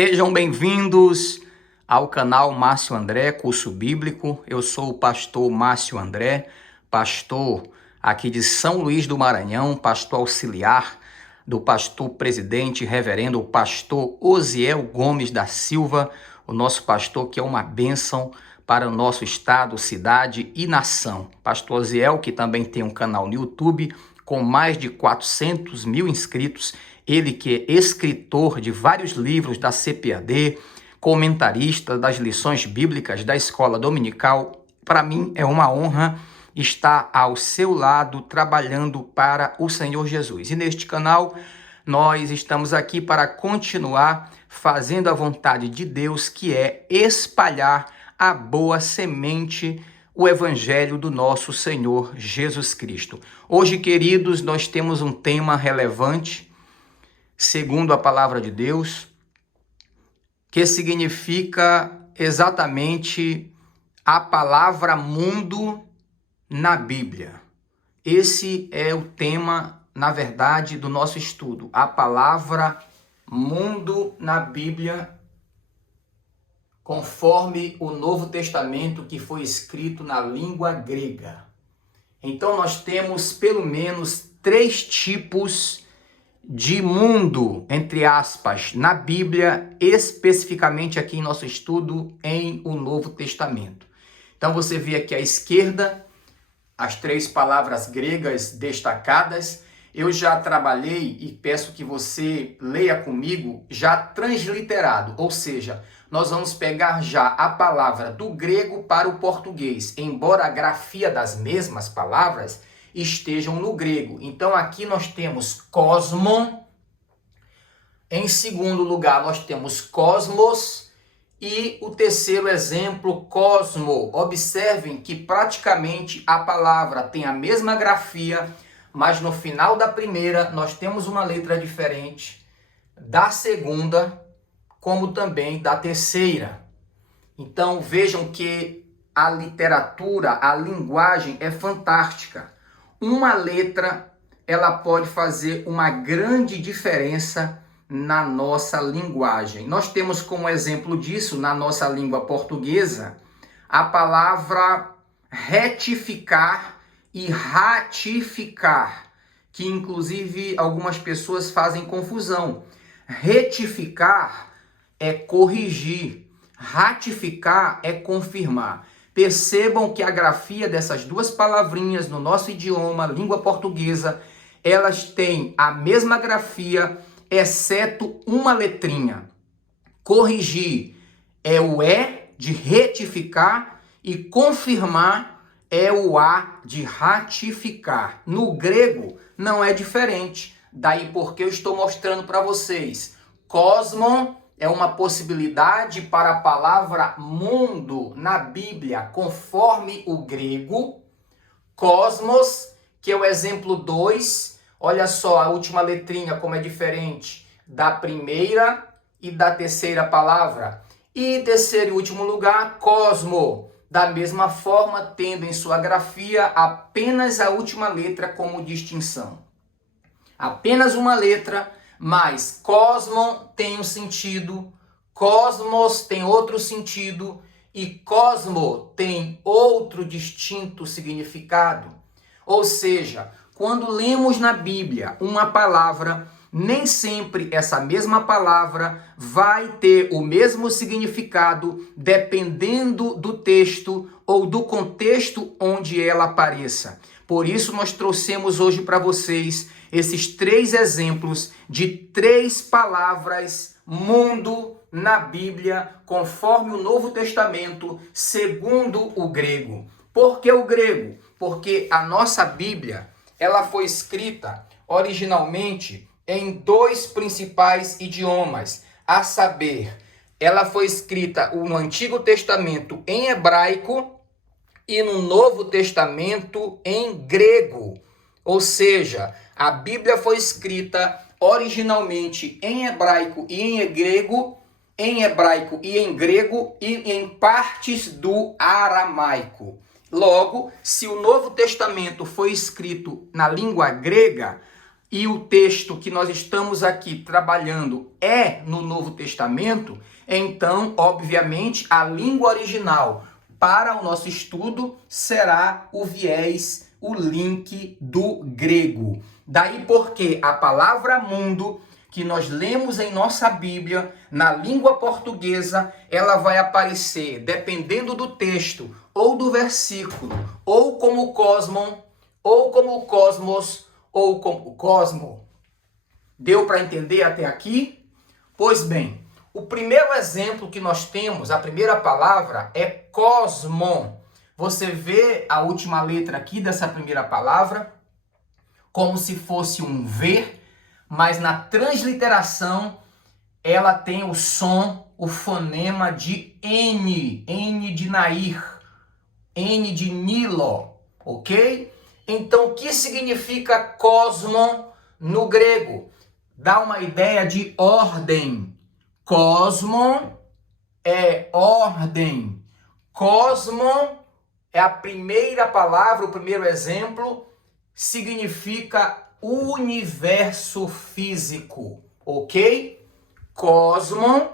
Sejam bem-vindos ao canal Márcio André, Curso Bíblico. Eu sou o pastor Márcio André, pastor aqui de São Luís do Maranhão, pastor auxiliar do pastor presidente, reverendo pastor Osiel Gomes da Silva, o nosso pastor que é uma bênção para o nosso estado, cidade e nação. Pastor Osiel, que também tem um canal no YouTube com mais de 400 mil inscritos, ele que é escritor de vários livros da CPAD, comentarista das lições bíblicas da escola dominical. Para mim é uma honra estar ao seu lado trabalhando para o Senhor Jesus. E neste canal nós estamos aqui para continuar fazendo a vontade de Deus, que é espalhar a boa semente, o evangelho do nosso Senhor Jesus Cristo. Hoje, queridos, nós temos um tema relevante, segundo a palavra de Deus, que significa exatamente a palavra mundo na Bíblia. Esse é o tema, na verdade, do nosso estudo. A palavra mundo na Bíblia, conforme o Novo Testamento que foi escrito na língua grega. Então nós temos pelo menos 3 tipos de mundo, entre aspas, na Bíblia, especificamente aqui em nosso estudo em o Novo Testamento. Então você vê aqui à esquerda as 3 palavras gregas destacadas. Eu já trabalhei e peço que você leia comigo já transliterado, ou seja, nós vamos pegar já a palavra do grego para o português, embora a grafia das mesmas palavras estejam no grego. Então aqui nós temos cosmon, em segundo lugar nós temos cosmos e o terceiro exemplo, cosmo. Observem que praticamente a palavra tem a mesma grafia, mas no final da primeira nós temos uma letra diferente, da segunda como também da terceira. Então vejam que a literatura, a linguagem é fantástica. Uma letra, ela pode fazer uma grande diferença na nossa linguagem. Nós temos como exemplo disso, na nossa língua portuguesa, a palavra retificar e ratificar, que inclusive algumas pessoas fazem confusão. Retificar é corrigir, ratificar é confirmar. Percebam que a grafia dessas 2 palavrinhas no nosso idioma, língua portuguesa, elas têm a mesma grafia, exceto uma letrinha. Corrigir é o E de retificar e confirmar é o A de ratificar. No grego não é diferente. Daí porque eu estou mostrando para vocês. Cosmon é uma possibilidade para a palavra mundo na Bíblia, conforme o grego. Cosmos, que é o exemplo 2. Olha só a última letrinha como é diferente da primeira e da terceira palavra. E terceiro e último lugar, cosmo. Da mesma forma, tendo em sua grafia apenas a última letra como distinção. Apenas uma letra, mas cosmon tem um sentido, cosmos tem outro sentido e cosmo tem outro distinto significado. Ou seja, quando lemos na Bíblia uma palavra, nem sempre essa mesma palavra vai ter o mesmo significado dependendo do texto ou do contexto onde ela apareça. Por isso nós trouxemos hoje para vocês esses 3 exemplos de 3 palavras mundo na Bíblia, conforme o Novo Testamento, segundo o grego. Por que o grego? Porque a nossa Bíblia, ela foi escrita originalmente em 2 principais idiomas, a saber, ela foi escrita no Antigo Testamento em hebraico e no Novo Testamento em grego. Ou seja, a Bíblia foi escrita originalmente em hebraico e em grego, em hebraico e em grego e em partes do aramaico. Logo, se o Novo Testamento foi escrito na língua grega, e o texto que nós estamos aqui trabalhando é no Novo Testamento, então, obviamente, a língua original para o nosso estudo será o viés, o link do grego. Daí porque a palavra mundo, que nós lemos em nossa Bíblia, na língua portuguesa, ela vai aparecer, dependendo do texto, ou do versículo, ou como cosmon, ou como cosmos, ou como cosmo. Deu para entender até aqui? Pois bem, o primeiro exemplo que nós temos, a primeira palavra, é cosmon. Você vê a última letra aqui dessa primeira palavra como se fosse um V, mas na transliteração ela tem o som, o fonema de N, N de Nair, N de Nilo, ok? Então, o que significa cosmon no grego? Dá uma ideia de ordem. Cosmon é ordem. Cosmon é a primeira palavra, o primeiro exemplo, significa universo físico, ok? Cosmon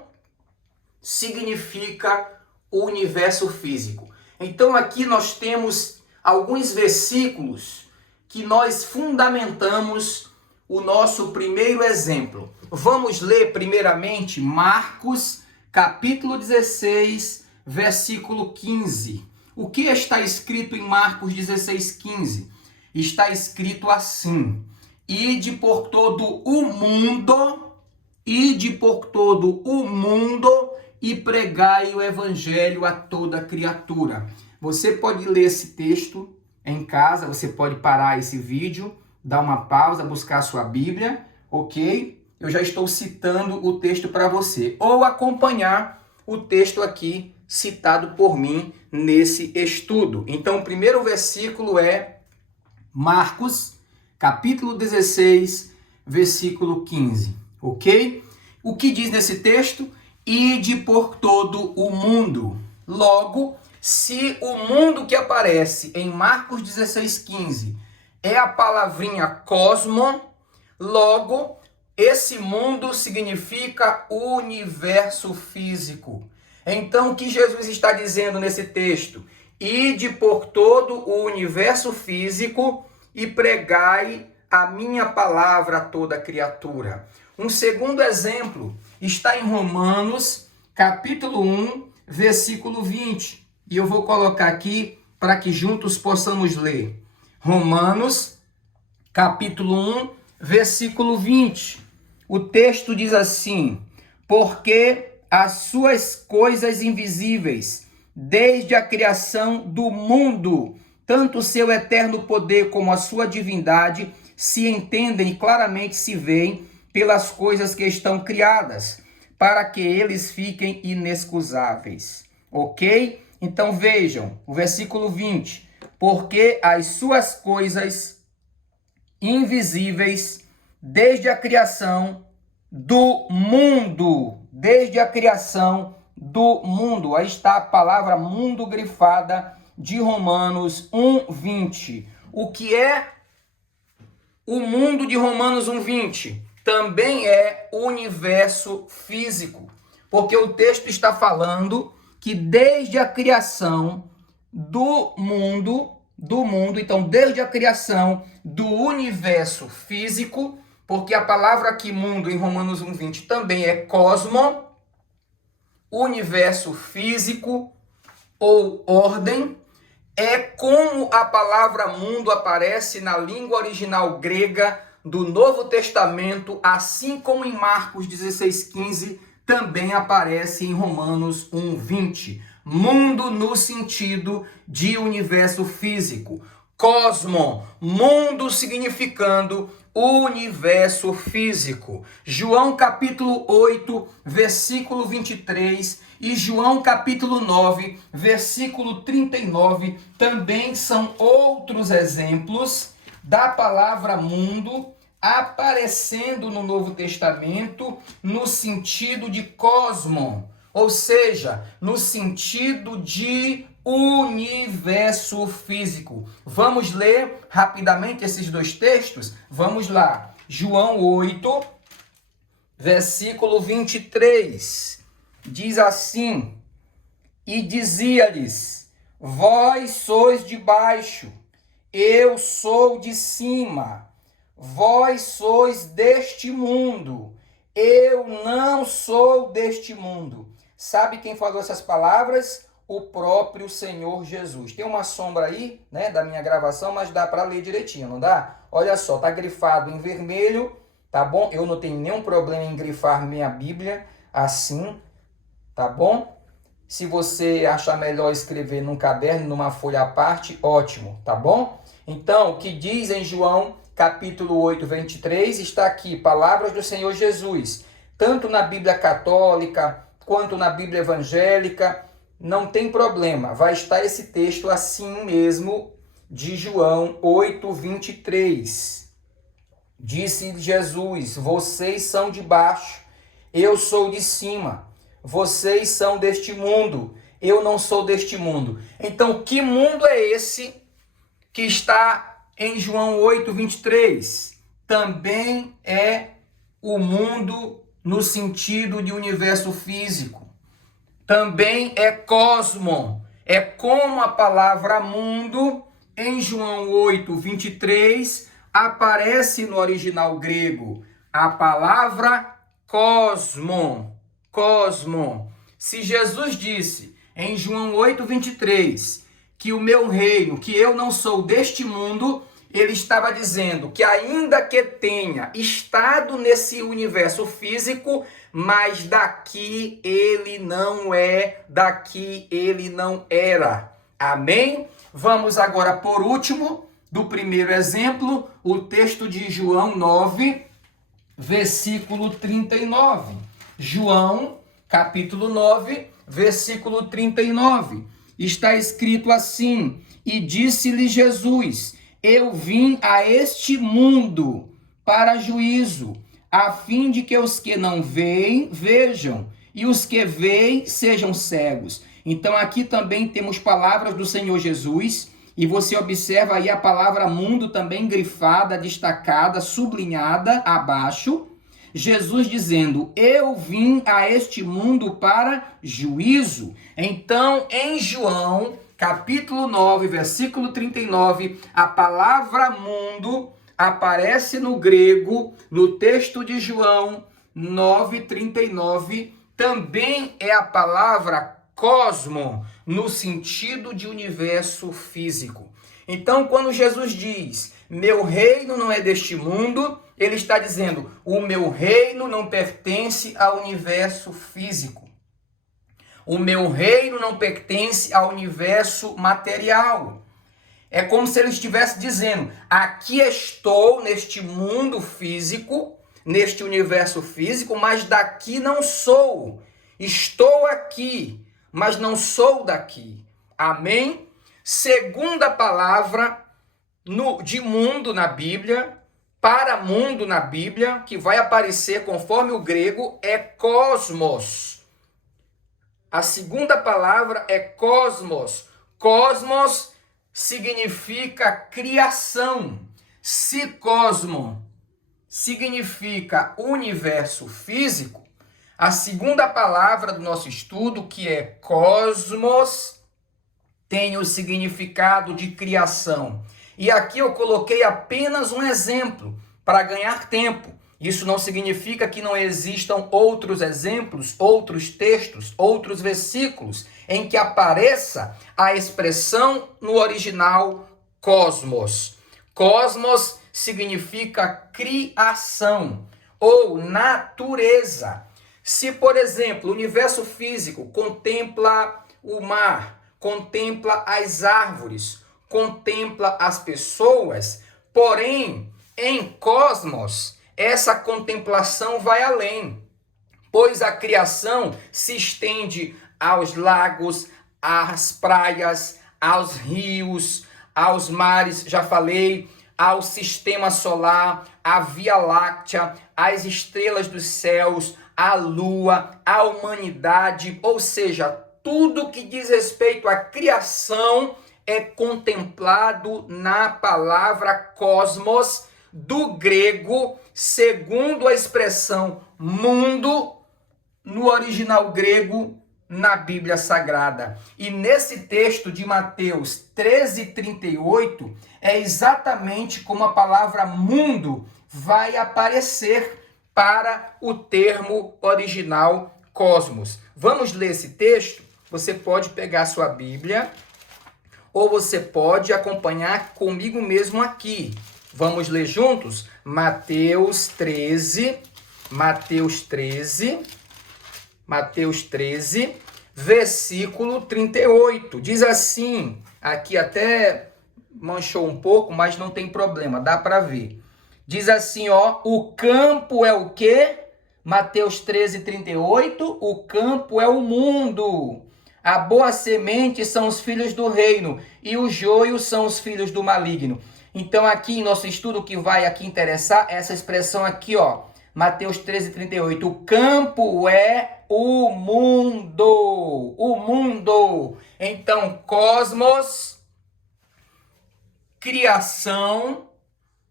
significa universo físico. Então aqui nós temos alguns versículos que nós fundamentamos o nosso primeiro exemplo. Vamos ler primeiramente Marcos, capítulo 16, versículo 15. O que está escrito em Marcos 16, 15? Está escrito assim: ide por todo o mundo, ide por todo o mundo e pregai o evangelho a toda criatura. Você pode ler esse texto em casa, você pode parar esse vídeo, dar uma pausa, buscar a sua Bíblia, ok? Eu já estou citando o texto para você. Ou acompanhar o texto aqui citado por mim nesse estudo. Então, o primeiro versículo é Marcos, capítulo 16, versículo 15, ok? O que diz nesse texto? Ide por todo o mundo. Logo, se o mundo que aparece em Marcos 16, 15 é a palavrinha cosmon, logo, esse mundo significa universo físico. Então, o que Jesus está dizendo nesse texto? Ide por todo o universo físico e pregai a minha palavra a toda criatura. Um segundo exemplo está em Romanos, capítulo 1, versículo 20. E eu vou colocar aqui para que juntos possamos ler. Romanos, capítulo 1, versículo 20. O texto diz assim: porque as suas coisas invisíveis, desde a criação do mundo, tanto o seu eterno poder como a sua divindade, se entendem e claramente se veem pelas coisas que estão criadas, para que eles fiquem inexcusáveis. Ok? Então vejam, o versículo 20. Porque as suas coisas invisíveis, desde a criação do mundo, desde a criação do mundo. Aí está a palavra mundo grifada de Romanos 1:20. O que é o mundo de Romanos 1:20? Também é o universo físico, porque o texto está falando que desde a criação do mundo, então desde a criação do universo físico, porque a palavra aqui mundo em Romanos 1:20 também é cosmo, universo físico ou ordem, é como a palavra mundo aparece na língua original grega do Novo Testamento, assim como em Marcos 16:15 também aparece em Romanos 1:20. Mundo no sentido de universo físico. Cosmo, mundo significando universo físico. João capítulo 8, versículo 23 e João capítulo 9, versículo 39 também são outros exemplos da palavra mundo aparecendo no Novo Testamento no sentido de cosmo, ou seja, no sentido de universo físico. Vamos ler rapidamente esses dois textos? Vamos lá. João 8, versículo 23, diz assim: e dizia-lhes: vós sois de baixo, eu sou de cima. Vós sois deste mundo, eu não sou deste mundo. Sabe quem falou essas palavras? O próprio Senhor Jesus. Tem uma sombra aí, né, da minha gravação, mas dá para ler direitinho, não dá? Olha só, tá grifado em vermelho, tá bom? Eu não tenho nenhum problema em grifar minha Bíblia assim, tá bom? Se você achar melhor escrever num caderno, numa folha à parte, ótimo, tá bom? Então, o que diz em João capítulo 8, 23, está aqui, palavras do Senhor Jesus. Tanto na Bíblia católica, quanto na Bíblia evangélica, não tem problema. Vai estar esse texto assim mesmo, de João 8, 23. Disse Jesus: vocês são de baixo, eu sou de cima. Vocês são deste mundo, eu não sou deste mundo. Então, que mundo é esse que está em João 8, 23? Também é o mundo no sentido de universo físico. Também é cosmon. É como a palavra mundo, em João 8, 23, aparece no original grego. A palavra cosmon. Cosmon. Se Jesus disse em João 8, 23, que o meu reino, que eu não sou deste mundo, ele estava dizendo que ainda que tenha estado nesse universo físico, mas daqui ele não é, daqui ele não era. Amém? Vamos agora, por último, do primeiro exemplo, o texto de João 9, versículo 39. João, capítulo 9, versículo 39. Está escrito assim: e disse-lhe Jesus: eu vim a este mundo para juízo, a fim de que os que não veem, vejam, e os que veem, sejam cegos. Então aqui também temos palavras do Senhor Jesus, e você observa aí a palavra mundo também grifada, destacada, sublinhada abaixo. Jesus dizendo: eu vim a este mundo para juízo. Então, em João, capítulo 9, versículo 39, a palavra mundo aparece no grego, no texto de João 9:39, também é a palavra cosmon, no sentido de universo físico. Então, quando Jesus diz: meu reino não é deste mundo, ele está dizendo: o meu reino não pertence ao universo físico. O meu reino não pertence ao universo material. É como se ele estivesse dizendo: aqui estou neste mundo físico, neste universo físico, mas daqui não sou. Estou aqui, mas não sou daqui. Amém? Segunda palavra de mundo na Bíblia, para mundo na Bíblia, que vai aparecer conforme o grego, é cosmos. A segunda palavra é cosmos. Cosmos significa criação. Se cosmos significa universo físico, a segunda palavra do nosso estudo, que é cosmos, tem o significado de criação. E aqui eu coloquei apenas um exemplo para ganhar tempo. Isso não significa que não existam outros exemplos, outros textos, outros versículos em que apareça a expressão no original cosmos. Cosmos significa criação ou natureza. Se, por exemplo, o universo físico contempla o mar, contempla as árvores, contempla as pessoas, porém, em cosmos, essa contemplação vai além, pois a criação se estende aos lagos, às praias, aos rios, aos mares, já falei, ao sistema solar, à Via Láctea, às estrelas dos céus, à lua, à humanidade, ou seja, tudo que diz respeito à criação é contemplado na palavra cosmos, do grego, segundo a expressão mundo, no original grego, na Bíblia Sagrada. E nesse texto de Mateus 13:38, é exatamente como a palavra mundo vai aparecer para o termo original cosmos. Vamos ler esse texto? Você pode pegar sua Bíblia ou você pode acompanhar comigo mesmo aqui. Vamos ler juntos? Mateus 13, versículo 38. Diz assim, aqui até manchou um pouco, mas não tem problema, dá para ver. Diz assim, ó, o campo é o quê? Mateus 13, 38, o campo é o mundo. A boa semente são os filhos do reino e o joio são os filhos do maligno. Então aqui em nosso estudo, o que vai aqui interessar é essa expressão aqui, ó. Mateus 13, 38. O campo é o mundo. O mundo. Então, cosmos, criação,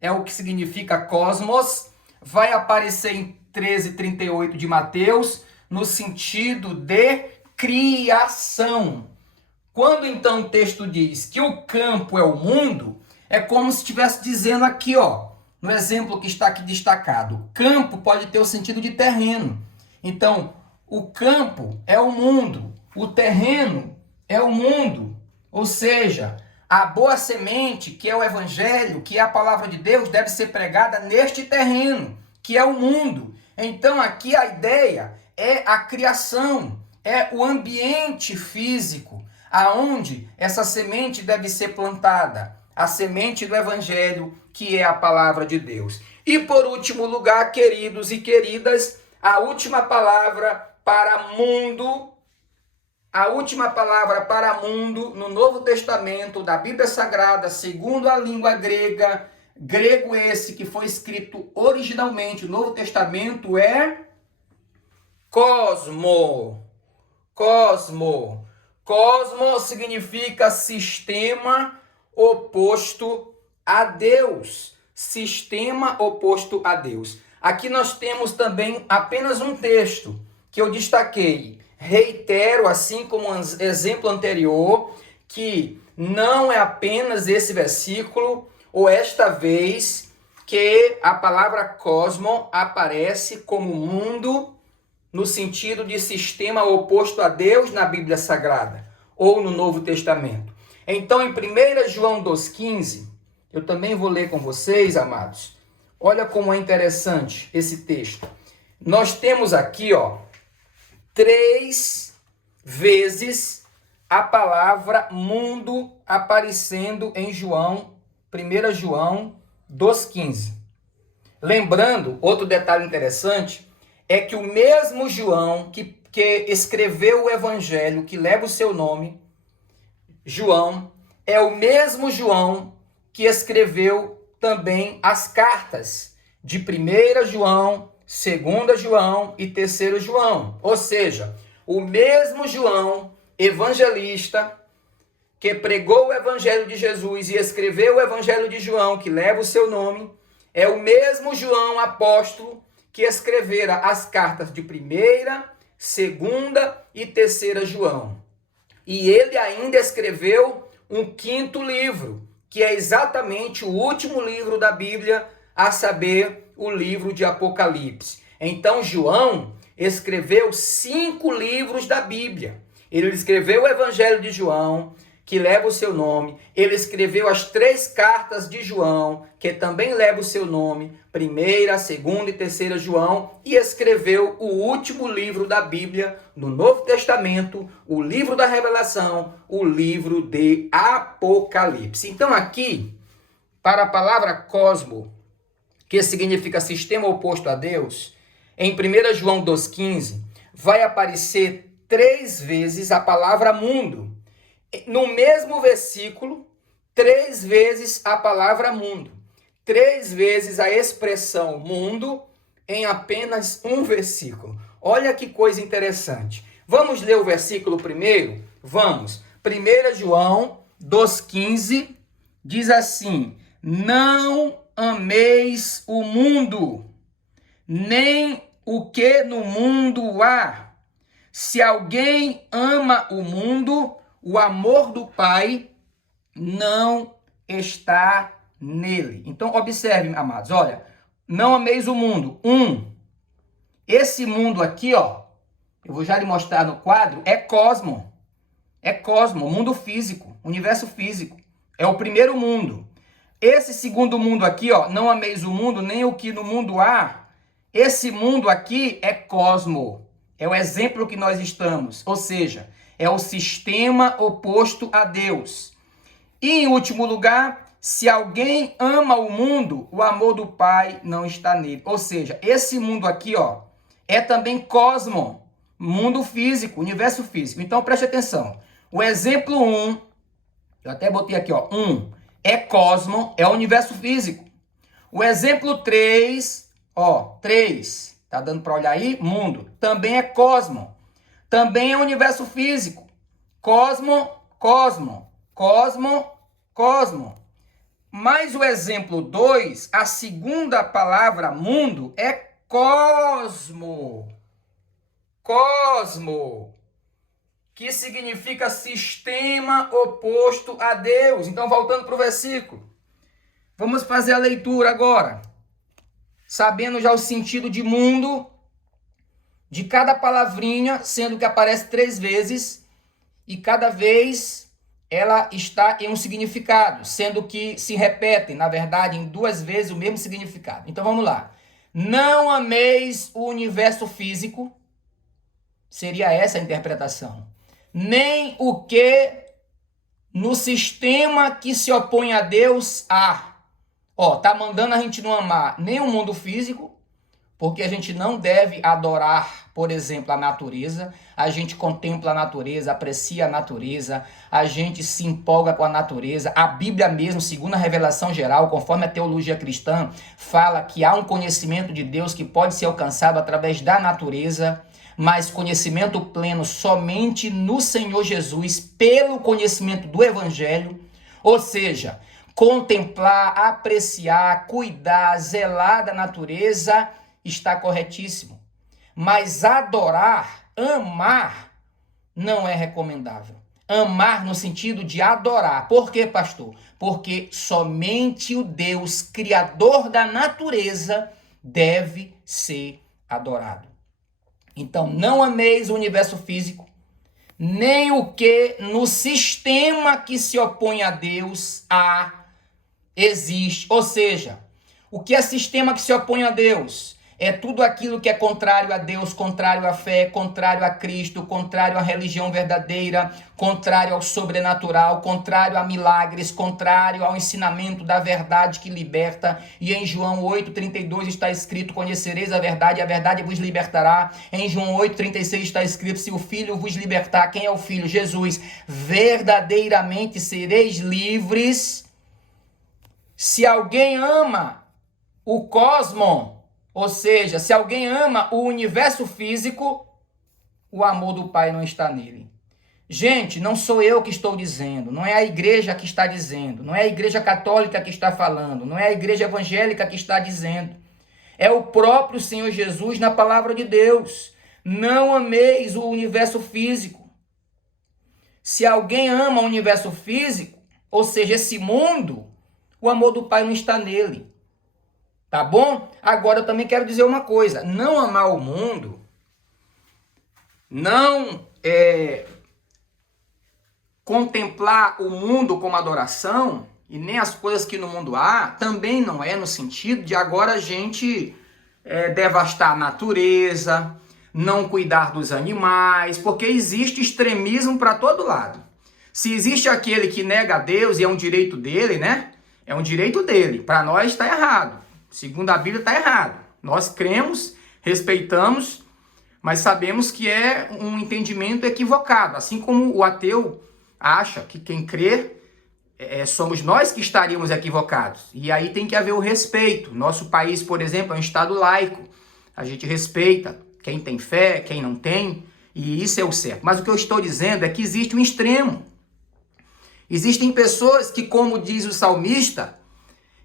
é o que significa cosmos. Vai aparecer em 13, 38 de Mateus, no sentido de criação. Quando então o texto diz que o campo é o mundo, é como se estivesse dizendo aqui, ó, no exemplo que está aqui destacado. Campo pode ter o sentido de terreno. Então, o campo é o mundo, o terreno é o mundo. Ou seja, a boa semente, que é o evangelho, que é a palavra de Deus, deve ser pregada neste terreno, que é o mundo. Então, aqui a ideia é a criação, é o ambiente físico, aonde essa semente deve ser plantada. A semente do evangelho, que é a palavra de Deus. E por último lugar, queridos e queridas, a última palavra para mundo, no Novo Testamento da Bíblia Sagrada, segundo a língua grega, grego esse que foi escrito originalmente, o Novo Testamento é cosmo. Cosmo. Cosmo significa sistema oposto a Deus. Sistema oposto a Deus. Aqui nós temos também apenas um texto que eu destaquei. Reitero, assim como um exemplo anterior, que não é apenas esse versículo, ou esta vez, que a palavra cosmo aparece como mundo, no sentido de sistema oposto a Deus na Bíblia Sagrada, ou no Novo Testamento. Então, em 1 João 2,15, eu também vou ler com vocês, amados. Olha como é interessante esse texto. Nós temos aqui, ó, 3 vezes a palavra mundo aparecendo em João, 1 João 2,15. Lembrando, outro detalhe interessante, é que o mesmo João que escreveu o evangelho que leva o seu nome, João, é o mesmo João que escreveu também as cartas de 1 João, 2 João e 3 João. Ou seja, o mesmo João, evangelista, que pregou o evangelho de Jesus e escreveu o evangelho de João, que leva o seu nome, é o mesmo João apóstolo que escrevera as cartas de 1ª, 2ª e 3 João. E ele ainda escreveu um 5º livro, que é exatamente o último livro da Bíblia, a saber, o livro de Apocalipse. Então, João escreveu 5 livros da Bíblia. Ele escreveu o Evangelho de João, que leva o seu nome. Ele escreveu as 3 cartas de João, que também leva o seu nome, 1ª, 2ª e 3 João, e escreveu o último livro da Bíblia, no Novo Testamento, o livro da Revelação, o livro de Apocalipse. Então aqui, para a palavra cosmo, que significa sistema oposto a Deus, em 1 João 2,15, vai aparecer 3 vezes a palavra mundo. No mesmo versículo, 3 vezes a palavra mundo. 3 vezes a expressão mundo em apenas um versículo. Olha que coisa interessante. Vamos ler o versículo primeiro? Vamos. 1 João 2,15 diz assim: não ameis o mundo, nem o que no mundo há. Se alguém ama o mundo, o amor do Pai não está nele. Então, observe, amados, olha, não ameis o mundo. Esse mundo aqui, ó, eu vou já lhe mostrar no quadro, é cosmo. É cosmo, mundo físico, universo físico. É o primeiro mundo. Esse segundo mundo aqui, ó, não ameis o mundo, nem o que no mundo há. Esse mundo aqui é cosmo. É o exemplo que nós estamos. Ou seja, é o sistema oposto a Deus. E em último lugar, se alguém ama o mundo, o amor do Pai não está nele. Ou seja, esse mundo aqui, ó, é também cosmo, mundo físico, universo físico. Então preste atenção. O exemplo 1, eu até botei aqui, ó, 1 é cosmo, é o universo físico. O exemplo 3, ó, 3, tá dando para olhar aí? Mundo, também é cosmo. Também é universo físico. Cosmo, cosmo, cosmo, cosmo. Mas o exemplo 2, a segunda palavra mundo é cosmo. Cosmo, que significa sistema oposto a Deus. Então, voltando para o versículo, vamos fazer a leitura agora. Sabendo já o sentido de mundo, de cada palavrinha, sendo que aparece 3 vezes, e cada vez ela está em um significado, sendo que se repetem, na verdade, em 2 vezes o mesmo significado. Então, vamos lá. Não ameis o universo físico, seria essa a interpretação. Nem o que no sistema que se opõe a Deus há. Ó, tá mandando a gente não amar nem o mundo físico, porque a gente não deve adorar, por exemplo, a natureza. A gente contempla a natureza, aprecia a natureza, a gente se empolga com a natureza. A Bíblia mesmo, segundo a revelação geral, conforme a teologia cristã, fala que há um conhecimento de Deus que pode ser alcançado através da natureza, mas conhecimento pleno somente no Senhor Jesus, pelo conhecimento do Evangelho. Ou seja, contemplar, apreciar, cuidar, zelar da natureza está corretíssimo. Mas adorar, amar, não é recomendável. Amar no sentido de adorar. Por quê, pastor? Porque somente o Deus, criador da natureza, deve ser adorado. Então, não ameis o universo físico, nem o que no sistema que se opõe a Deus existe. Ou seja, o que é sistema que se opõe a Deus? É tudo aquilo que é contrário a Deus, contrário à fé, contrário a Cristo, contrário à religião verdadeira, contrário ao sobrenatural, contrário a milagres, contrário ao ensinamento da verdade que liberta. E em João 8,32 está escrito: conhecereis a verdade vos libertará. Em João 8,36 está escrito: se o Filho vos libertar, quem é o Filho? Jesus. Verdadeiramente sereis livres. Se alguém ama o cosmos, ou seja, se alguém ama o universo físico, o amor do Pai não está nele. Gente, não sou eu que estou dizendo, não é a igreja que está dizendo, não é a igreja católica que está falando, não é a igreja evangélica que está dizendo. É o próprio Senhor Jesus na palavra de Deus. Não ameis o universo físico. Se alguém ama o universo físico, ou seja, esse mundo, o amor do Pai não está nele. Tá bom? Agora eu também quero dizer uma coisa. Não amar o mundo, não contemplar o mundo como adoração, e nem as coisas que no mundo há, também não é no sentido de agora a gente devastar a natureza, não cuidar dos animais, porque existe extremismo para todo lado. Se existe aquele que nega a Deus, e é um direito dele, né? É um direito dele. Para nós está errado. Segundo a Bíblia, está errado. Nós cremos, respeitamos, mas sabemos que é um entendimento equivocado. Assim como o ateu acha que quem crê, somos nós que estaríamos equivocados. E aí tem que haver o respeito. Nosso país, por exemplo, é um estado laico. A gente respeita quem tem fé, quem não tem, e isso é o certo. Mas o que eu estou dizendo é que existe um extremo. Existem pessoas que, como diz o salmista,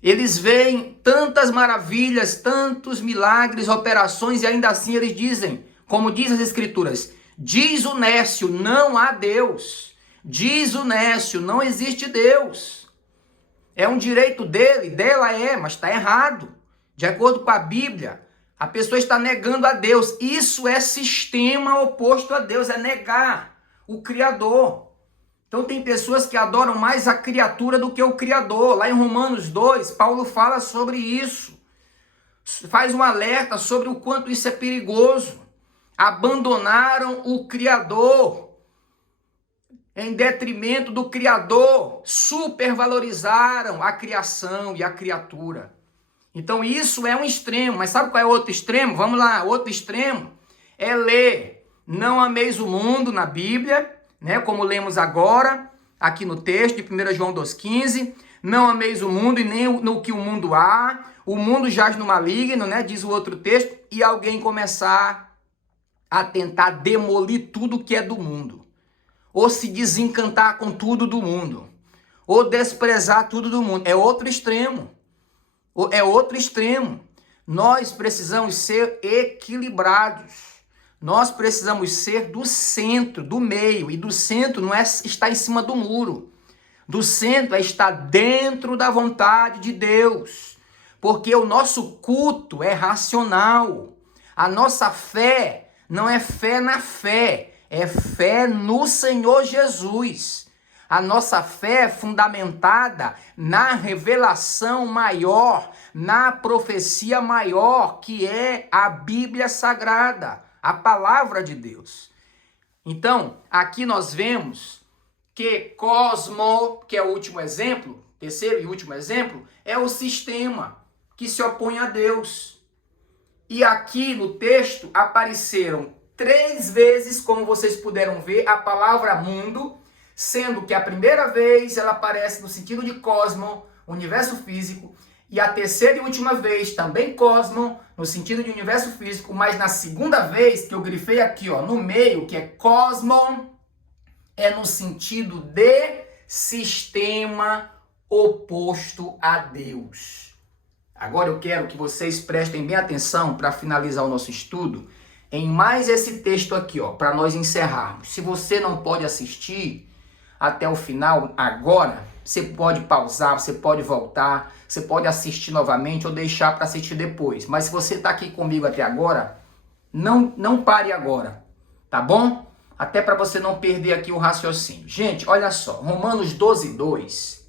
Eles veem tantas maravilhas, tantos milagres, operações, e ainda assim eles dizem, como diz as Escrituras, diz o nécio, não há Deus. Diz o nécio, não existe Deus. É um direito dele, dela mas está errado. De acordo com a Bíblia, a pessoa está negando a Deus. Isso é sistema oposto a Deus, é negar o Criador. Então tem pessoas que adoram mais a criatura do que o Criador. Lá em Romanos 2, Paulo fala sobre isso. Faz um alerta sobre o quanto isso é perigoso. Abandonaram o Criador em detrimento do Criador. Supervalorizaram a criação e a criatura. Então isso é um extremo. Mas sabe qual é o outro extremo? Vamos lá, outro extremo é ler não ameis o mundo na Bíblia, né, como lemos agora, aqui no texto de 1 João 2,15, não ameis o mundo e nem no que o mundo há, o mundo jaz no maligno, né, diz o outro texto, e alguém começar a tentar demolir tudo que é do mundo, ou se desencantar com tudo do mundo, ou desprezar tudo do mundo. É outro extremo, Nós precisamos ser equilibrados. Nós precisamos ser do centro, do meio. E do centro não é estar em cima do muro. Do centro é estar dentro da vontade de Deus. Porque o nosso culto é racional. A nossa fé não é fé na fé. É fé no Senhor Jesus. A nossa fé é fundamentada na revelação maior, na profecia maior, que é a Bíblia Sagrada. A palavra de Deus. Então, aqui nós vemos que cosmo, que é o último exemplo, terceiro e último exemplo, é o sistema que se opõe a Deus. E aqui no texto apareceram 3 vezes, como vocês puderam ver, a palavra mundo, sendo que a primeira vez ela aparece no sentido de cosmo, universo físico, e a terceira e última vez, também cosmo, no sentido de universo físico, mas na segunda vez, que eu grifei aqui, ó, no meio, que é cosmo, é no sentido de sistema oposto a Deus. Agora eu quero que vocês prestem bem atenção para finalizar o nosso estudo em mais esse texto aqui, ó, para nós encerrarmos. Se você não pode assistir até o final agora, você pode pausar, você pode voltar, você pode assistir novamente ou deixar para assistir depois. Mas se você está aqui comigo até agora, não pare agora, tá bom? Até para você não perder aqui o raciocínio. Gente, olha só, Romanos 12:2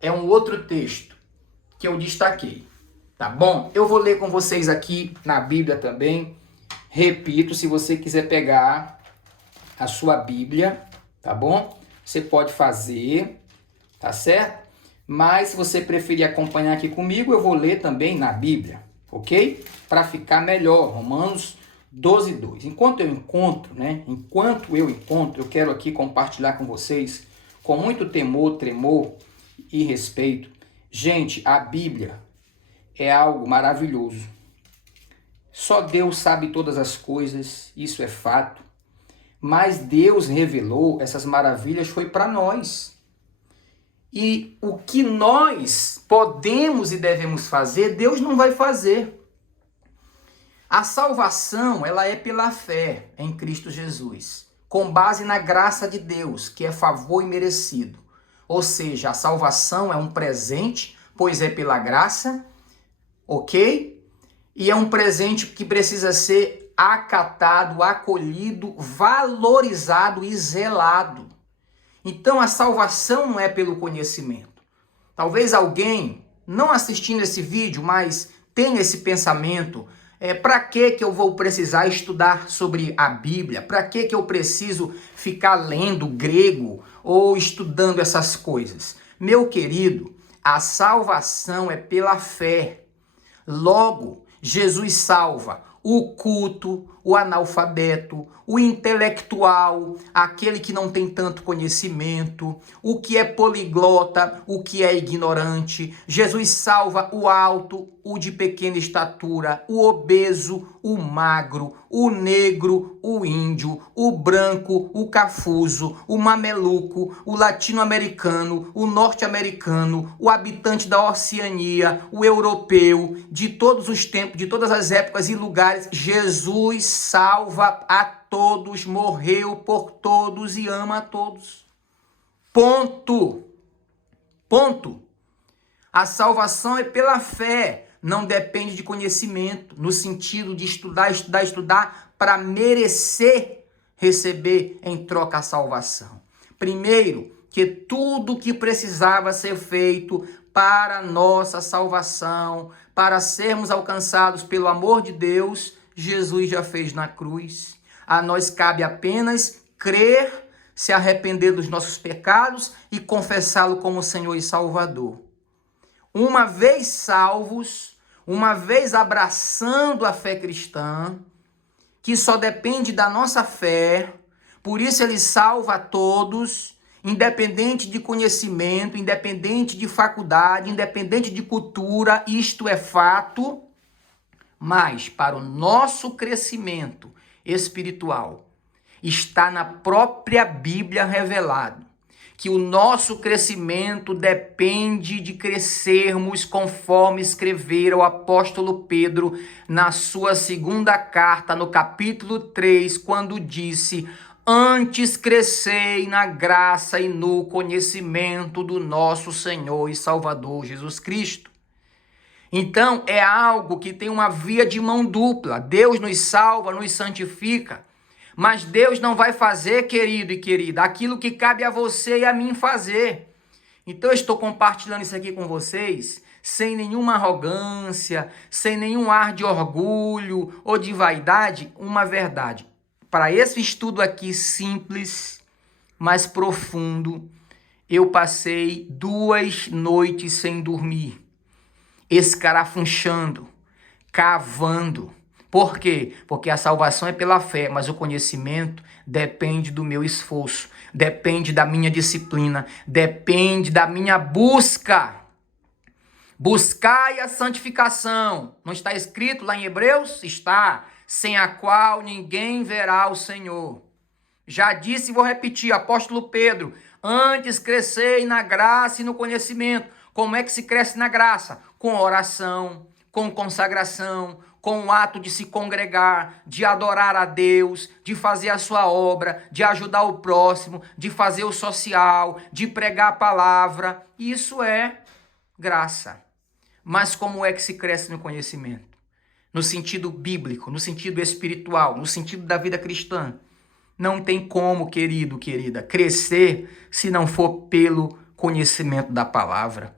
é um outro texto que eu destaquei, tá bom? Eu vou ler com vocês aqui na Bíblia também. Repito, se você quiser pegar a sua Bíblia, tá bom? Você pode fazer, tá certo? Mas se você preferir acompanhar aqui comigo, eu vou ler também na Bíblia, ok? Para ficar melhor, Romanos 12:2. Enquanto eu encontro, eu quero aqui compartilhar com vocês, com muito temor, tremor e respeito. Gente, a Bíblia é algo maravilhoso. Só Deus sabe todas as coisas, isso é fato. Mas Deus revelou essas maravilhas foi para nós. E o que nós podemos e devemos fazer, Deus não vai fazer. A salvação, ela é pela fé em Cristo Jesus, com base na graça de Deus, que é favor imerecido. Ou seja, a salvação é um presente, pois é pela graça, ok? E é um presente que precisa ser acatado, acolhido, valorizado e zelado. Então a salvação não é pelo conhecimento. Talvez alguém, não assistindo esse vídeo, mas tenha esse pensamento, para que eu vou precisar estudar sobre a Bíblia? Para que eu preciso ficar lendo grego ou estudando essas coisas? Meu querido, a salvação é pela fé. Logo, Jesus salva o culto, o analfabeto, o intelectual, aquele que não tem tanto conhecimento, o que é poliglota, o que é ignorante. Jesus salva o alto, o de pequena estatura, o obeso, o magro, o negro, o índio, o branco, o cafuso, o mameluco, o latino-americano, o norte-americano, o habitante da Oceania, o europeu, de todos os tempos, de todas as épocas e lugares. Jesus salva a todos, morreu por todos e ama a todos. Ponto. Ponto. A salvação é pela fé, não depende de conhecimento, no sentido de estudar para merecer receber em troca a salvação. Primeiro, que tudo que precisava ser feito para a nossa salvação, para sermos alcançados pelo amor de Deus, Jesus já fez na cruz. A nós cabe apenas crer, se arrepender dos nossos pecados e confessá-lo como Senhor e Salvador. Uma vez salvos, uma vez abraçando a fé cristã, que só depende da nossa fé, por isso ele salva a todos, independente de conhecimento, independente de faculdade, independente de cultura, isto é fato, mas para o nosso crescimento espiritual, está na própria Bíblia revelado que o nosso crescimento depende de crescermos conforme escrevera o apóstolo Pedro na sua segunda carta, no capítulo 3, quando disse: antes crescei na graça e no conhecimento do nosso Senhor e Salvador Jesus Cristo. Então é algo que tem uma via de mão dupla. Deus nos salva, nos santifica. Mas Deus não vai fazer, querido e querida, aquilo que cabe a você e a mim fazer. Então eu estou compartilhando isso aqui com vocês sem nenhuma arrogância, sem nenhum ar de orgulho ou de vaidade, uma verdade. Para esse estudo aqui simples, mas profundo, eu passei 2 noites sem dormir, escarafunchando, cavando. Por quê? Porque a salvação é pela fé, mas o conhecimento depende do meu esforço, depende da minha disciplina, depende da minha busca. Buscai a santificação. Não está escrito lá em Hebreus? Está. Sem a qual ninguém verá o Senhor. Já disse e vou repetir, apóstolo Pedro, antes crescei na graça e no conhecimento. Como é que se cresce na graça? Com oração, com consagração, com o ato de se congregar, de adorar a Deus, de fazer a sua obra, de ajudar o próximo, de fazer o social, de pregar a palavra. Isso é graça. Mas como é que se cresce no conhecimento? No sentido bíblico, no sentido espiritual, no sentido da vida cristã. Não tem como, querido, querida, crescer se não for pelo conhecimento da palavra.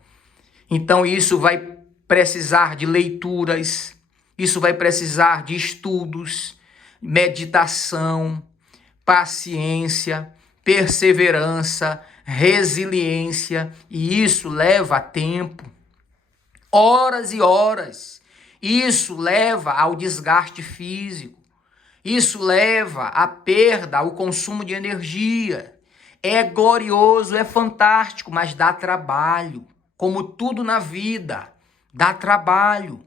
Então isso vai precisar de leituras, isso vai precisar de estudos, meditação, paciência, perseverança, resiliência, e isso leva tempo, horas e horas. Isso leva ao desgaste físico, isso leva à perda, ao consumo de energia. É glorioso, é fantástico, mas dá trabalho, como tudo na vida, dá trabalho.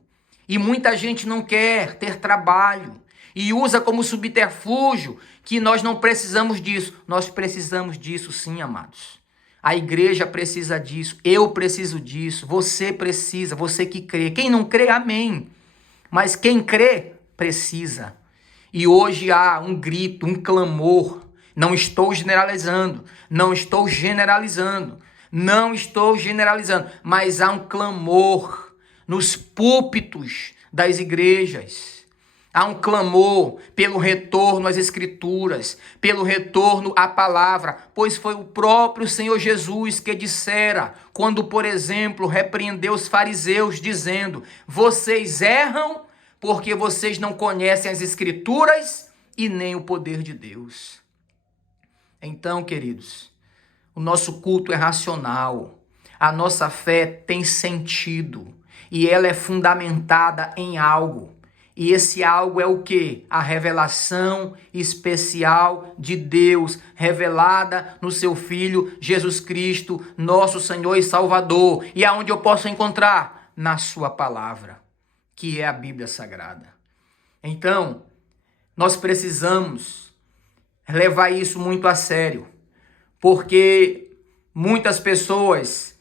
E muita gente não quer ter trabalho e usa como subterfúgio que nós não precisamos disso. Nós precisamos disso sim, amados. A igreja precisa disso, eu preciso disso, você precisa, você que crê. Quem não crê, amém. Mas quem crê, precisa. E hoje há um grito, um clamor. Não estou generalizando, mas há um clamor nos púlpitos das igrejas. Há um clamor pelo retorno às escrituras, pelo retorno à palavra, pois foi o próprio Senhor Jesus que dissera, quando, por exemplo, repreendeu os fariseus, dizendo: vocês erram porque vocês não conhecem as escrituras e nem o poder de Deus. Então, queridos, o nosso culto é racional, a nossa fé tem sentido. E ela é fundamentada em algo. E esse algo é o quê? A revelação especial de Deus, revelada no seu Filho Jesus Cristo, nosso Senhor e Salvador. E aonde eu posso encontrar? Na sua palavra, que é a Bíblia Sagrada. Então, nós precisamos levar isso muito a sério, porque muitas pessoas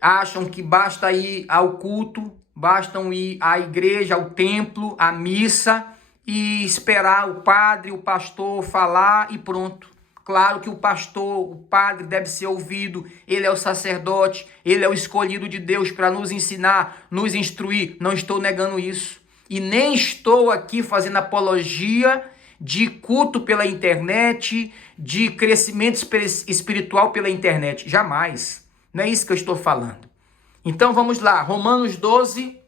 acham que basta ir ao culto, bastam ir à igreja, ao templo, à missa e esperar o padre, o pastor falar e pronto. Claro que o pastor, o padre deve ser ouvido, ele é o sacerdote, ele é o escolhido de Deus para nos ensinar, nos instruir. Não estou negando isso. E nem estou aqui fazendo apologia de culto pela internet, de crescimento espiritual pela internet. Jamais. Não é isso que eu estou falando. Então vamos lá, Romanos 12,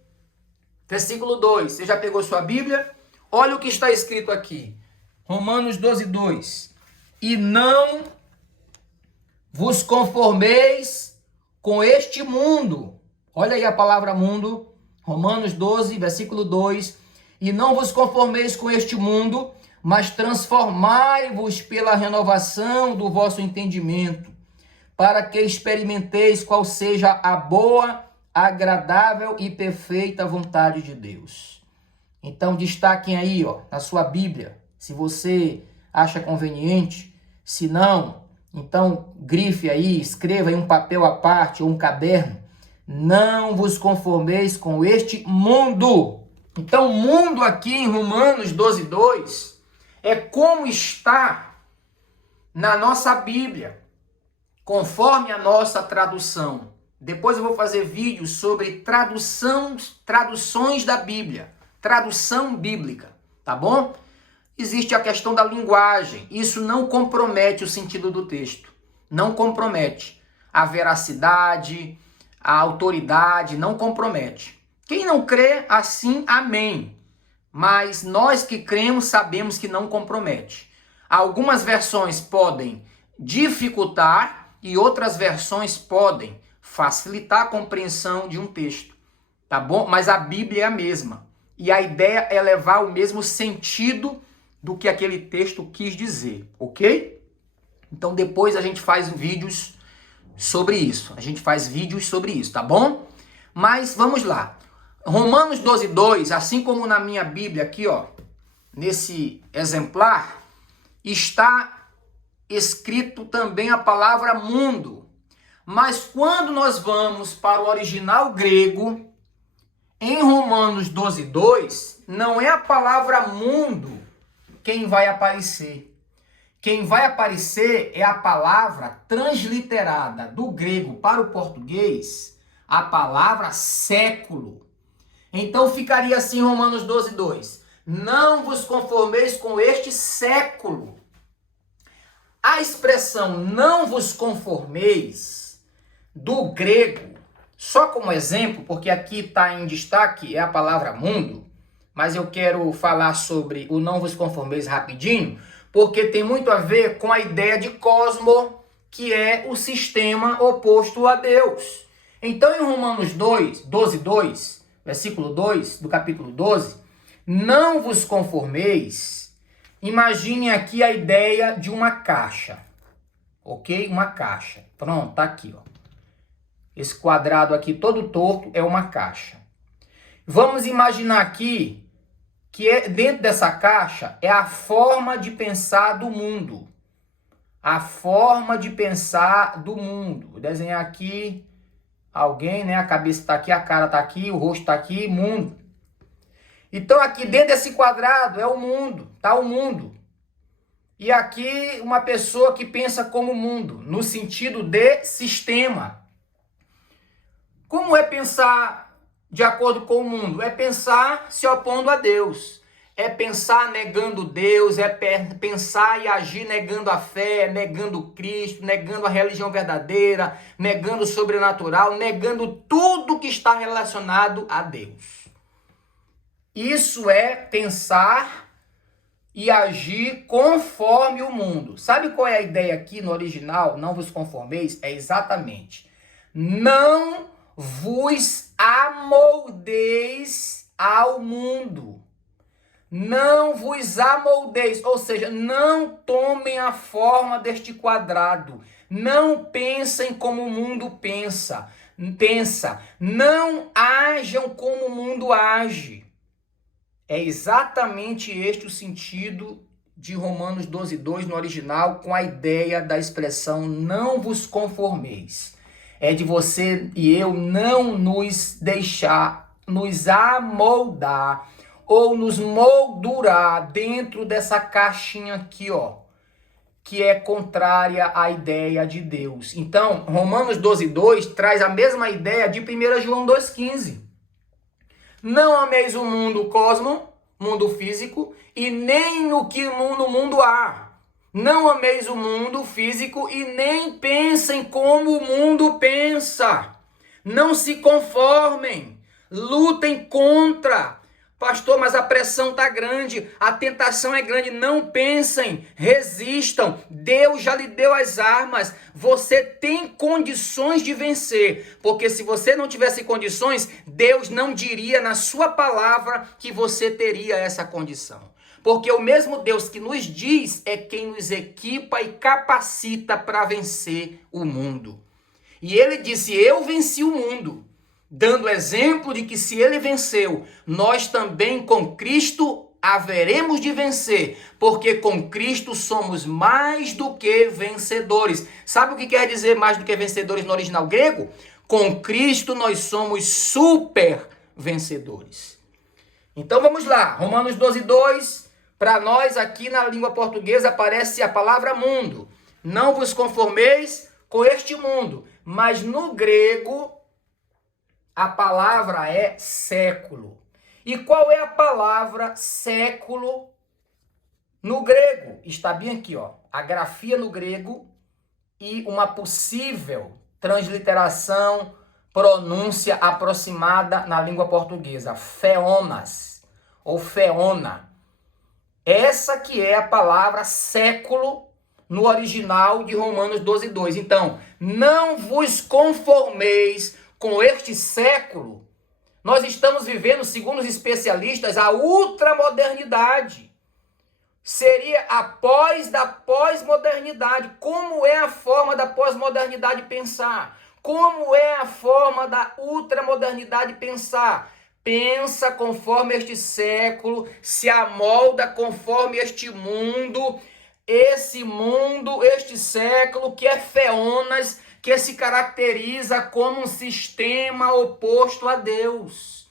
versículo 2. Você já pegou sua Bíblia? Olha o que está escrito aqui. Romanos 12, 2. E não vos conformeis com este mundo. Olha aí a palavra mundo. Romanos 12, versículo 2. E não vos conformeis com este mundo, mas transformai-vos pela renovação do vosso entendimento, para que experimenteis qual seja a boa, agradável e perfeita vontade de Deus. Então destaquem aí, na sua Bíblia, se você acha conveniente. Se não, então grife aí, escreva em um papel à parte ou um caderno. Não vos conformeis com este mundo. Então, o mundo aqui em Romanos 12, 2 é como está na nossa Bíblia, conforme a nossa tradução. Depois eu vou fazer vídeos sobre traduções da Bíblia, tradução bíblica, tá bom? Existe a questão da linguagem. Isso não compromete o sentido do texto. Não compromete a veracidade, a autoridade, não compromete. Quem não crê, assim, amém. Mas nós que cremos sabemos que não compromete. Algumas versões podem dificultar e outras versões podem facilitar a compreensão de um texto, tá bom? Mas a Bíblia é a mesma. E a ideia é levar o mesmo sentido do que aquele texto quis dizer, ok? Então depois a gente faz vídeos sobre isso. Tá bom? Mas vamos lá. Romanos 12, 2, assim como na minha Bíblia aqui, nesse exemplar, está escrito também a palavra mundo. Mas quando nós vamos para o original grego, em Romanos 12, 2, não é a palavra mundo quem vai aparecer. Quem vai aparecer é a palavra transliterada do grego para o português, a palavra século. Então ficaria assim Romanos 12, 2. Não vos conformeis com este século. A expressão não vos conformeis do grego, só como exemplo, porque aqui está em destaque, é a palavra mundo, mas eu quero falar sobre o não vos conformeis rapidinho, porque tem muito a ver com a ideia de cosmo, que é o sistema oposto a Deus. Então, em Romanos 12, 2, versículo 2 do capítulo 12, não vos conformeis, imagine aqui a ideia de uma caixa, ok? Uma caixa. Pronto, tá aqui, Esse quadrado aqui todo torto é uma caixa. Vamos imaginar aqui que dentro dessa caixa é a forma de pensar do mundo. A forma de pensar do mundo. Vou desenhar aqui alguém, né? A cabeça está aqui, a cara está aqui, o rosto está aqui, mundo. Então aqui dentro desse quadrado é o mundo, tá o mundo. E aqui uma pessoa que pensa como mundo, no sentido de sistema. Como é pensar de acordo com o mundo? É pensar se opondo a Deus. É pensar negando Deus, é pensar e agir negando a fé, negando Cristo, negando a religião verdadeira, negando o sobrenatural, negando tudo que está relacionado a Deus. Isso é pensar e agir conforme o mundo. Sabe qual é a ideia aqui no original? Não vos conformeis? É exatamente: não vos amoldeis ao mundo. Não vos amoldeis, ou seja, não tomem a forma deste quadrado. Não pensem como o mundo pensa. Não ajam como o mundo age. É exatamente este o sentido de Romanos 12:2 no original, com a ideia da expressão não vos conformeis. É de você e eu não nos deixar nos amoldar ou nos moldurar dentro dessa caixinha aqui, ó, que é contrária à ideia de Deus. Então, Romanos 12:2 traz a mesma ideia de 1 João 2,15. Não ameis o mundo, o cosmo, mundo físico, e nem no que no mundo há. Não ameis o mundo físico e nem pensem como o mundo pensa. Não se conformem, lutem contra. Pastor, mas a pressão está grande, a tentação é grande. Não pensem, resistam. Deus já lhe deu as armas. Você tem condições de vencer. Porque se você não tivesse condições, Deus não diria na sua palavra que você teria essa condição. Porque o mesmo Deus que nos diz é quem nos equipa e capacita para vencer o mundo. E ele disse, eu venci o mundo. Dando exemplo de que se ele venceu, nós também com Cristo haveremos de vencer, porque com Cristo somos mais do que vencedores. Sabe o que quer dizer mais do que vencedores no original grego? Com Cristo nós somos super vencedores. Então vamos lá, Romanos 12:2, para nós aqui na língua portuguesa aparece a palavra mundo. Não vos conformeis com este mundo, mas no grego a palavra é século. E qual é a palavra século no grego? Está bem aqui, ó. A grafia no grego e uma possível transliteração, pronúncia aproximada na língua portuguesa. Feonas ou feona. Essa que é a palavra século no original de Romanos 12:2. Então, não vos conformeis com este século. Nós estamos vivendo, segundo os especialistas, a ultramodernidade. Seria a pós-modernidade. Como é a forma da pós-modernidade pensar? Como é a forma da ultramodernidade pensar? Pensa conforme este século, se amolda conforme este mundo, este século que é feonas, que se caracteriza como um sistema oposto a Deus.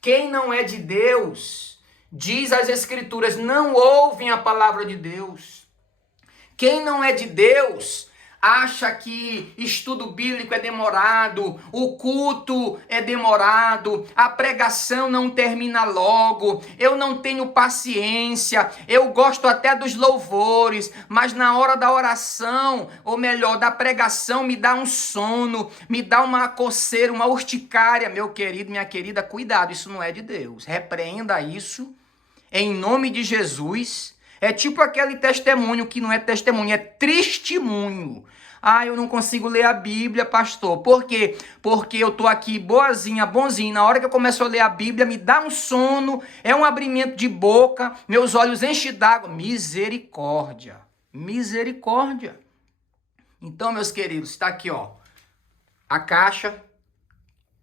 Quem não é de Deus, diz as Escrituras, não ouvem a palavra de Deus. Quem não é de Deus acha que estudo bíblico é demorado, o culto é demorado, a pregação não termina logo, eu não tenho paciência, eu gosto até dos louvores, mas na hora da oração, ou melhor, da pregação, me dá um sono, me dá uma coceira, uma urticária. Meu querido, minha querida, cuidado, isso não é de Deus. Repreenda isso em nome de Jesus. É tipo aquele testemunho que não é testemunho, é testemunho. Ah, eu não consigo ler a Bíblia, pastor. Por quê? Porque eu tô aqui boazinha, bonzinho. Na hora que eu começo a ler a Bíblia, me dá um sono, é um abrimento de boca, meus olhos enchem d'água. Misericórdia. Misericórdia. Então, meus queridos, está aqui, ó, a caixa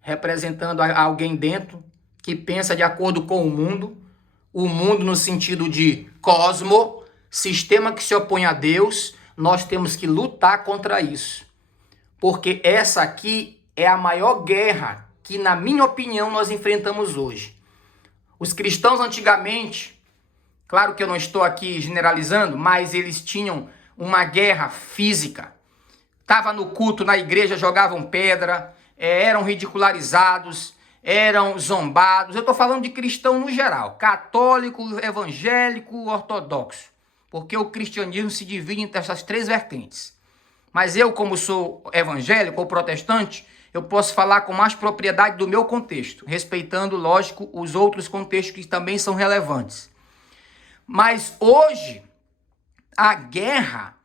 representando alguém dentro que pensa de acordo com o mundo no sentido de cosmo, sistema que se opõe a Deus. Nós temos que lutar contra isso, porque essa aqui é a maior guerra que, na minha opinião, nós enfrentamos hoje. Os cristãos antigamente, claro que eu não estou aqui generalizando, mas eles tinham uma guerra física. Estava no culto, na igreja, jogavam pedra, eram ridicularizados, eram zombados. Eu estou falando de cristão no geral, católico, evangélico, ortodoxo, porque o cristianismo se divide entre essas três vertentes. Mas eu, como sou evangélico ou protestante, eu posso falar com mais propriedade do meu contexto, respeitando, lógico, os outros contextos que também são relevantes. Mas hoje, a guerra,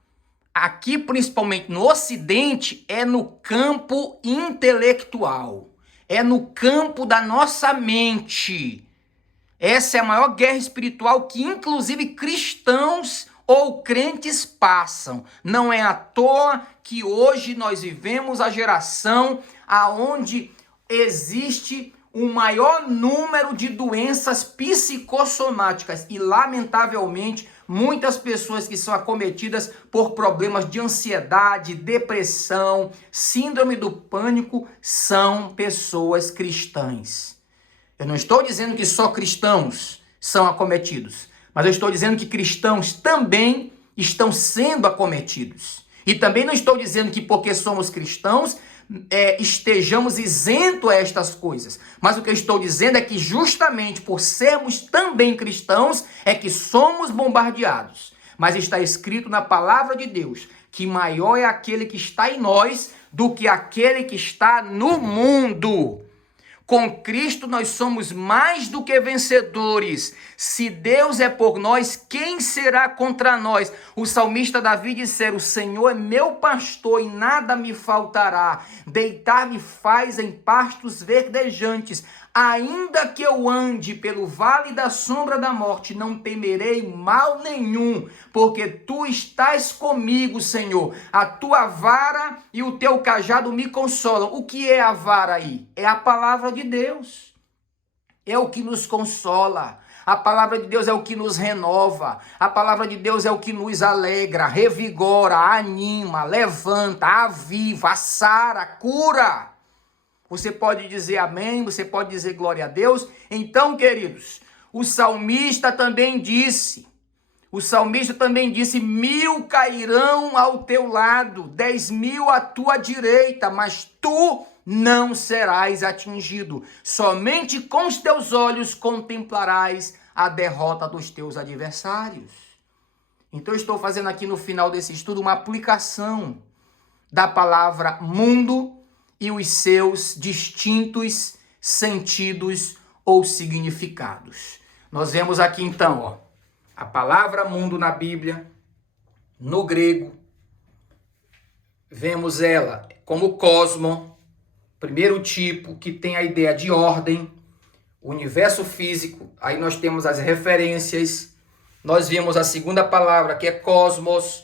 aqui principalmente no Ocidente, é no campo intelectual. É no campo da nossa mente. Essa é a maior guerra espiritual que inclusive cristãos ou crentes passam. Não é à toa que hoje nós vivemos a geração aonde existe o maior número de doenças psicossomáticas e, lamentavelmente, muitas pessoas que são acometidas por problemas de ansiedade, depressão, síndrome do pânico, são pessoas cristãs. Eu não estou dizendo que só cristãos são acometidos, mas eu estou dizendo que cristãos também estão sendo acometidos. E também não estou dizendo que porque somos cristãos estejamos isentos a estas coisas. Mas o que eu estou dizendo é que justamente por sermos também cristãos é que somos bombardeados. Mas está escrito na palavra de Deus que maior é aquele que está em nós do que aquele que está no mundo. Com Cristo nós somos mais do que vencedores. Se Deus é por nós, quem será contra nós? O salmista Davi dissera: o Senhor é meu pastor e nada me faltará. Deitar-me faz em pastos verdejantes. Ainda que eu ande pelo vale da sombra da morte, não temerei mal nenhum, porque tu estás comigo, Senhor. A tua vara e o teu cajado me consolam. O que é a vara aí? É a palavra de Deus. É o que nos consola. A palavra de Deus é o que nos renova. A palavra de Deus é o que nos alegra, revigora, anima, levanta, aviva, sara, cura. Você pode dizer amém, você pode dizer glória a Deus. Então, queridos, o salmista também disse, 1000 cairão ao teu lado, 10.000 à tua direita, mas tu não serás atingido. Somente com os teus olhos contemplarás a derrota dos teus adversários. Então, eu estou fazendo aqui no final desse estudo uma aplicação da palavra mundo e os seus distintos sentidos ou significados. Nós vemos aqui então, a palavra mundo na Bíblia, no grego, vemos ela como cosmo, primeiro tipo, que tem a ideia de ordem, universo físico. Aí nós temos as referências. Nós vemos a segunda palavra, que é cosmos,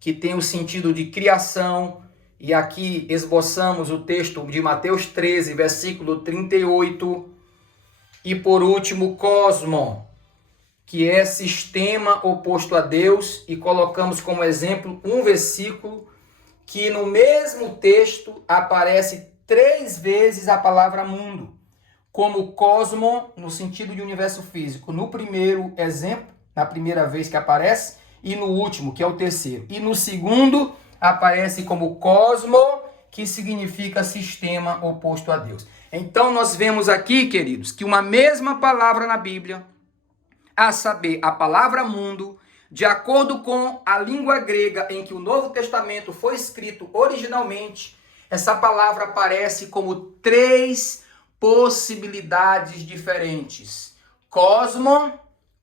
que tem o sentido de criação. E aqui esboçamos o texto de Mateus 13, versículo 38. E por último, cosmo, que é sistema oposto a Deus. E colocamos como exemplo um versículo que no mesmo texto aparece 3 vezes a palavra mundo, como cosmo no sentido de universo físico. No primeiro exemplo, na primeira vez que aparece, e no último, que é o terceiro. E no segundo aparece como cosmo, que significa sistema oposto a Deus. Então nós vemos aqui, queridos, que uma mesma palavra na Bíblia, a saber, a palavra mundo, de acordo com a língua grega em que o Novo Testamento foi escrito originalmente, essa palavra aparece como 3 possibilidades diferentes: cosmo,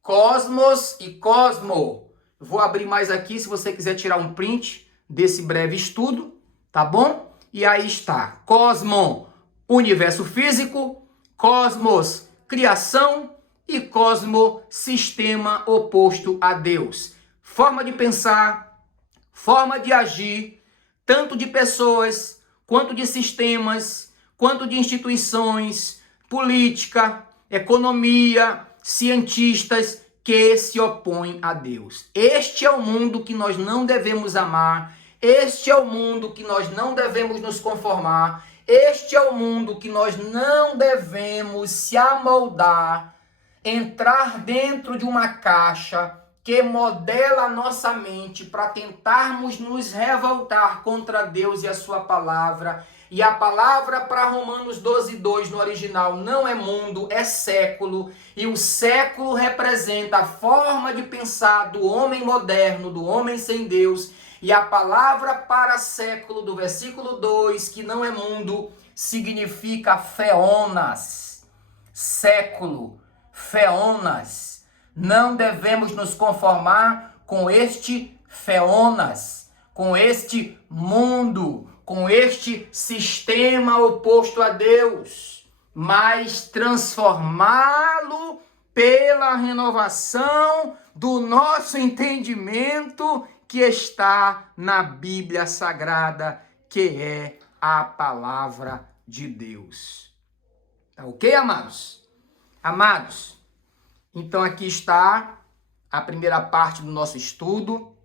cosmos e cosmo. Vou abrir mais aqui se você quiser tirar um print desse breve estudo, tá bom? E aí está: cosmo, universo físico; cosmos, criação; e cosmo, sistema oposto a Deus. Forma de pensar, forma de agir, tanto de pessoas, quanto de sistemas, quanto de instituições, política, economia, cientistas que se opõem a Deus. Este é o mundo que nós não devemos amar. Este é o mundo que nós não devemos nos conformar. Este é o mundo que nós não devemos se amoldar, entrar dentro de uma caixa que modela a nossa mente para tentarmos nos revoltar contra Deus e a sua palavra. E a palavra para Romanos 12:2 no original não é mundo, é século. E o século representa a forma de pensar do homem moderno, do homem sem Deus. E a palavra para século do versículo 2, que não é mundo, significa feonas, século, feonas. Não devemos nos conformar com este feonas, com este mundo, com este sistema oposto a Deus, mas transformá-lo pela renovação do nosso entendimento que está na Bíblia Sagrada, que é a palavra de Deus. Tá ok, amados? Amados, então aqui está a primeira parte do nosso estudo.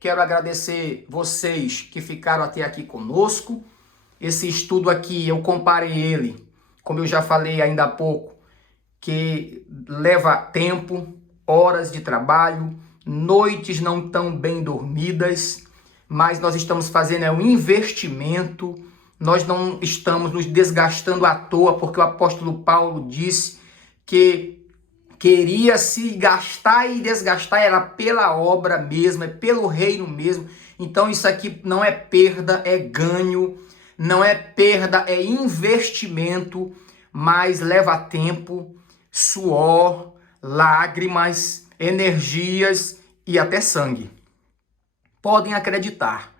Quero agradecer vocês que ficaram até aqui conosco. Esse estudo aqui, eu comparei ele, como eu já falei ainda há pouco, que leva tempo, horas de trabalho, noites não tão bem dormidas, mas nós estamos fazendo um investimento, nós não estamos nos desgastando à toa, porque o apóstolo Paulo disse que queria se gastar e desgastar, era pela obra mesmo, é pelo reino mesmo. Então isso aqui não é perda, é ganho, não é perda, é investimento, mas leva tempo, suor, lágrimas, energias e até sangue. Podem acreditar,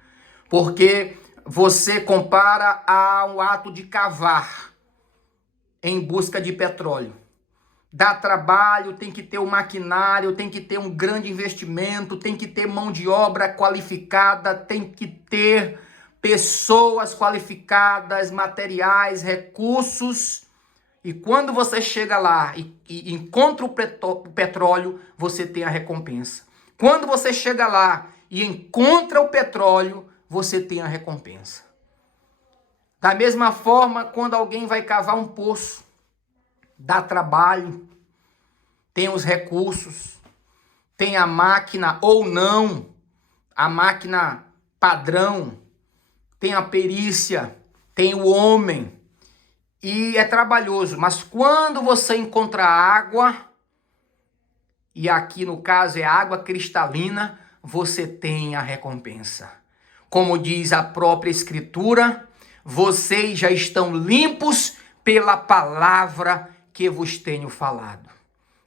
porque você compara ao ato de cavar em busca de petróleo. Dá trabalho, tem que ter um maquinário, tem que ter um grande investimento, tem que ter mão de obra qualificada, tem que ter pessoas qualificadas, materiais, recursos. E quando você chega lá e encontra o petróleo, você tem a recompensa. Quando você chega lá e encontra o petróleo, você tem a recompensa. Da mesma forma, quando alguém vai cavar um poço, dá trabalho, tem os recursos, tem a máquina ou não, a máquina padrão, tem a perícia, tem o homem, e é trabalhoso. Mas quando você encontra água, e aqui no caso é água cristalina, você tem a recompensa. Como diz a própria Escritura, vocês já estão limpos pela palavra que vos tenho falado.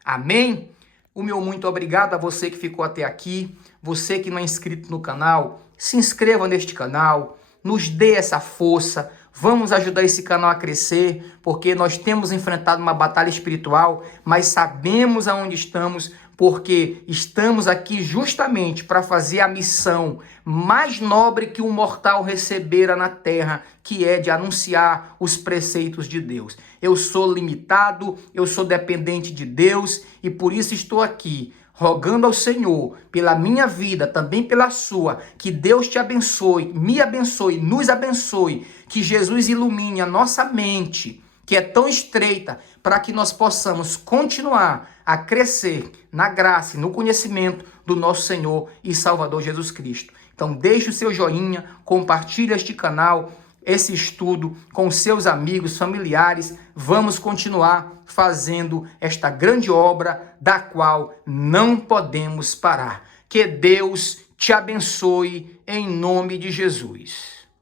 Amém? O meu muito obrigado a você que ficou até aqui. Você que não é inscrito no canal, se inscreva neste canal, nos dê essa força. Vamos ajudar esse canal a crescer, porque nós temos enfrentado uma batalha espiritual, mas sabemos aonde estamos, porque estamos aqui justamente para fazer a missão mais nobre que um mortal recebera na terra, que é de anunciar os preceitos de Deus. Eu sou limitado, eu sou dependente de Deus e por isso estou aqui, rogando ao Senhor, pela minha vida, também pela sua, que Deus te abençoe, me abençoe, nos abençoe, que Jesus ilumine a nossa mente, que é tão estreita, para que nós possamos continuar a crescer na graça e no conhecimento do nosso Senhor e Salvador Jesus Cristo. Então deixe o seu joinha, compartilhe este canal, esse estudo com seus amigos, familiares. Vamos continuar fazendo esta grande obra da qual não podemos parar. Que Deus te abençoe em nome de Jesus.